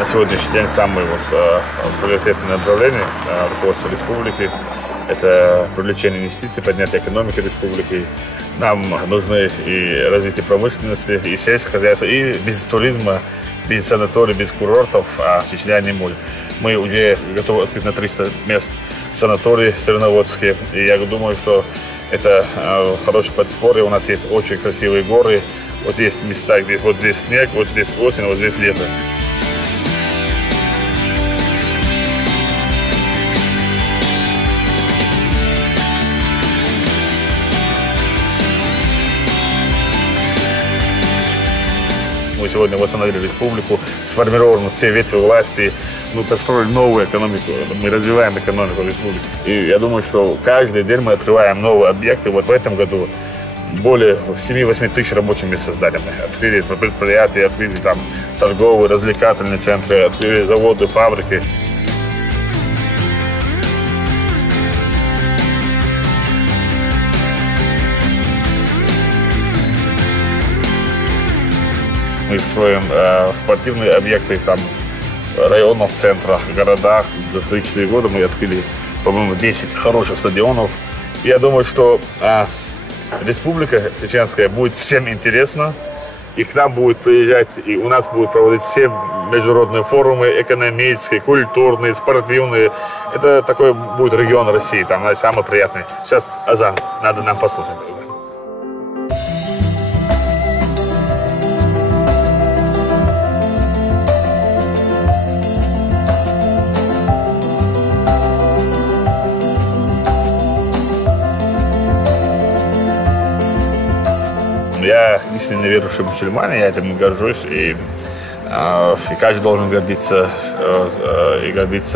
на сегодняшний день самое приоритетное направление руководства республики – это привлечение инвестиций, поднятие экономики республики. Нам нужны и развитие промышленности, и сельского хозяйства, и без туризма, без санаторий, без курортов Чечня не может. Мы уже готовы открыть на 300 мест санатории сырноводские. И я думаю, что это хорошее подспорье. У нас есть очень красивые горы. Вот есть места, где вот здесь снег, вот здесь осень, вот здесь лето. Мы сегодня восстановили республику, сформированы все ветви власти, мы построили новую экономику, мы развиваем экономику республики. И я думаю, что каждый день мы открываем новые объекты. Вот в этом году более 7-8 тысяч рабочих мест создали. Мы открыли предприятия, открыли там торговые, развлекательные центры, открыли заводы, фабрики. Мы строим спортивные объекты там в районах, центрах, городах. За 3-4 года мы открыли, по-моему, 10 хороших стадионов. Я думаю, что Республика Чеченская будет всем интересна. И к нам будет приезжать, и у нас будут проводить все международные форумы, экономические, культурные, спортивные. Это такой будет регион России, там, значит, самый приятный. Сейчас азан, надо нам послушать азан. Я истинно верующий мусульманин, я этим горжусь, и каждый должен гордиться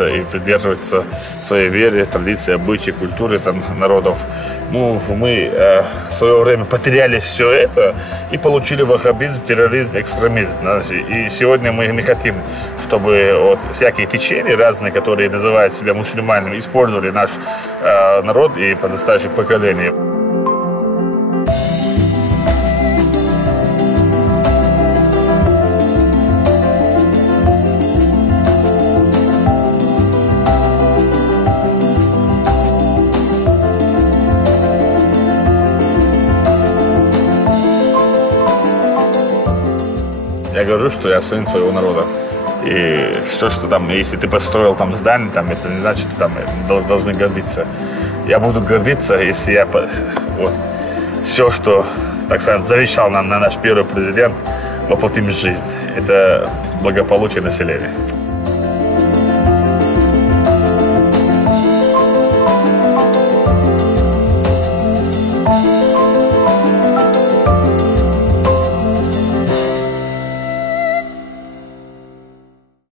и придерживаться своей вере, традиции, обычаи, культуры народов. Мы в свое время потеряли все это и получили ваххабизм, терроризм, экстремизм. И сегодня мы не хотим, чтобы всякие течения разные, которые называют себя мусульманами, использовали наш народ и подрастающее поколение. Я говорю, что я сын своего народа. И все, что там, если ты построил там здание, там, это не значит, что там должны гордиться. Я буду гордиться, если я все, что, так сказать, завещал нам наш первый президент, воплотим в жизнь. Это благополучие населения.